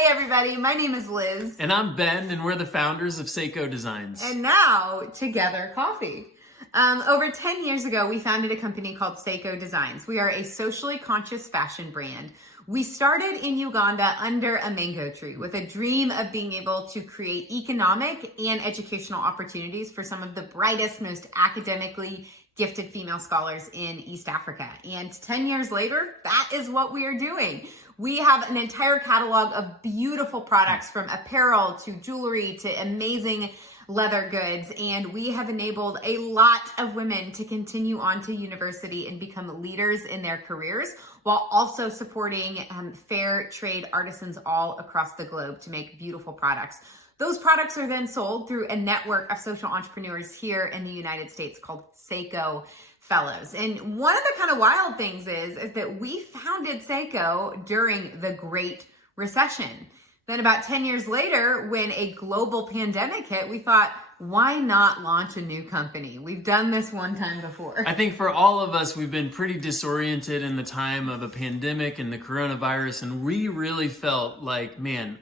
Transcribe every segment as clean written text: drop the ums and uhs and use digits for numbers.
Hey everybody, my name is Liz. And I'm Ben, and we're the founders of Sseko Designs. And now, Together Coffee. Over 10 years ago, we founded a company called Sseko Designs. We are a socially conscious fashion brand. We started in Uganda under a mango tree with a dream of being able to create economic and educational opportunities for some of the brightest, most academically gifted female scholars in East Africa. And 10 years later, that is what we are doing. We have an entire catalog of beautiful products, from apparel to jewelry to amazing leather goods, and we have enabled a lot of women to continue on to university and become leaders in their careers, while also supporting fair trade artisans all across the globe to make beautiful products. Those products are then sold through a network of social entrepreneurs here in the United States called Sseko Fellows. And one of the kind of wild things is that we founded Sseko during the Great Recession. Then about 10 years later, when a global pandemic hit, we thought, why not launch a new company? We've done this one time before. I think for all of us, we've been pretty disoriented in the time of a pandemic and the coronavirus, and we really felt like, man,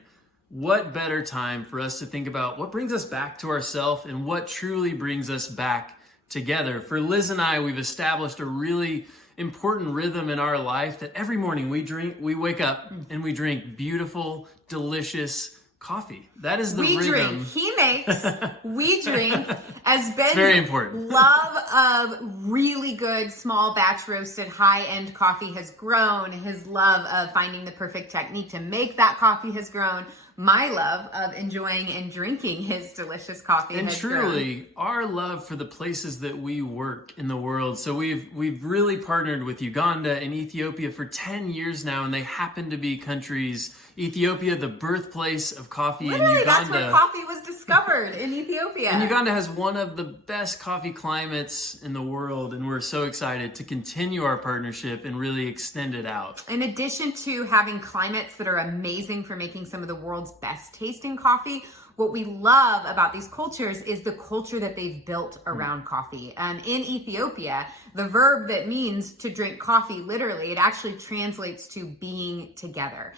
what better time for us to think about what brings us back to ourselves and what truly brings us back together. For Liz and I, we've established a really important rhythm in our life that every morning we wake up and we drink beautiful, delicious coffee. That is the rhythm. Drink. He makes, we drink, as Ben's very important. Love of really good small batch roasted high-end coffee has grown. His love of finding the perfect technique to make that coffee has grown. My love of enjoying and drinking his delicious coffee and has truly grown. Our love for the places that we work in the world. So we've really partnered with Uganda and Ethiopia for 10 years now, and they happen to be countries. Ethiopia, the birthplace of coffee. Literally, in Uganda, that's where coffee was discovered, in Ethiopia. And Uganda has one of the best coffee climates in the world, and we're so excited to continue our partnership and really extend it out. In addition to having climates that are amazing for making some of the world's best tasting coffee, what we love about these cultures is the culture that they've built around coffee. In Ethiopia, the verb that means to drink coffee, literally, it actually translates to being together.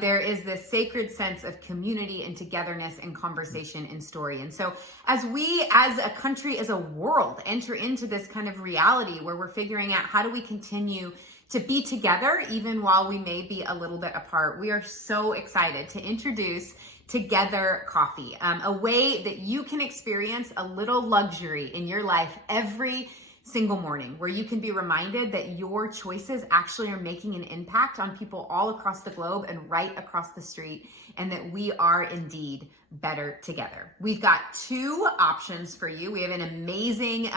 There is this sacred sense of community and togetherness and conversation and story. And so as we, as a country, as a world, enter into this kind of reality where we're figuring out how do we continue to be together even while we may be a little bit apart, we are so excited to introduce Together Coffee, a way that you can experience a little luxury in your life every single morning, where you can be reminded that your choices actually are making an impact on people all across the globe and right across the street, and that we are indeed better together. We've got two options for you. We have an amazing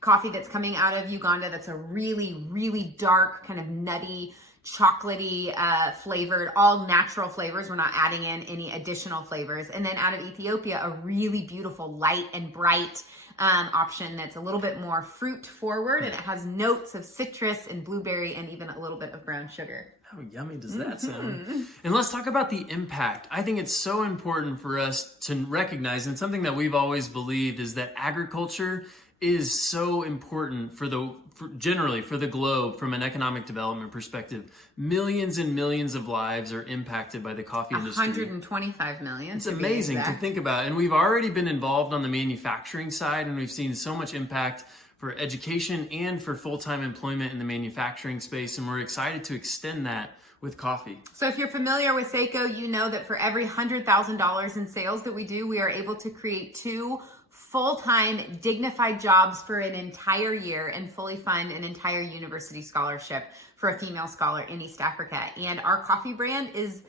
coffee that's coming out of Uganda that's a really, really dark, kind of nutty, chocolatey flavored, all natural flavors. We're not adding in any additional flavors. And then out of Ethiopia, a really beautiful light and bright option that's a little bit more fruit forward, and it has notes of citrus and blueberry and even a little bit of brown sugar. How yummy does that sound? And let's talk about the impact. I think it's so important for us to recognize, and something that we've always believed, is that agriculture is so important generally for the globe from an economic development perspective. Millions and millions of lives are impacted by the coffee industry. 125 million. It's amazing to think about. And we've already been involved on the manufacturing side, and we've seen so much impact for education and for full-time employment in the manufacturing space. And we're excited to extend that with coffee. So if you're familiar with Sseko, you know that for every $100,000 in sales that we do, we are able to create 2 full-time dignified jobs for an entire year and fully fund an entire university scholarship for a female scholar in East Africa. And our coffee brand is,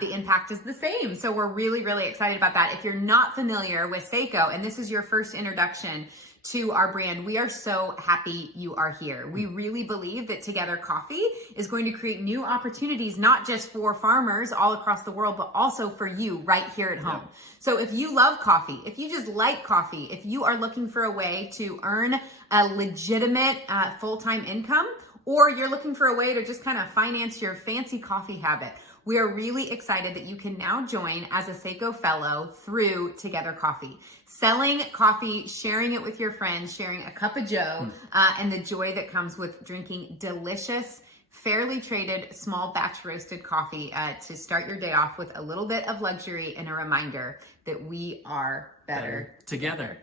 the impact is the same. So we're really, really excited about that. If you're not familiar with Sseko and this is your first introduction to our brand, we are so happy you are here. We really believe that Together Coffee is going to create new opportunities, not just for farmers all across the world, but also for you right here at home. So if you love coffee, if you just like coffee, if you are looking for a way to earn a legitimate full-time income, or you're looking for a way to just kind of finance your fancy coffee habit, we are really excited that you can now join as a Sseko Fellow through Together Coffee. Selling coffee, sharing it with your friends, sharing a cup of joe, and the joy that comes with drinking delicious, fairly traded, small batch roasted coffee to start your day off with a little bit of luxury and a reminder that we are better together.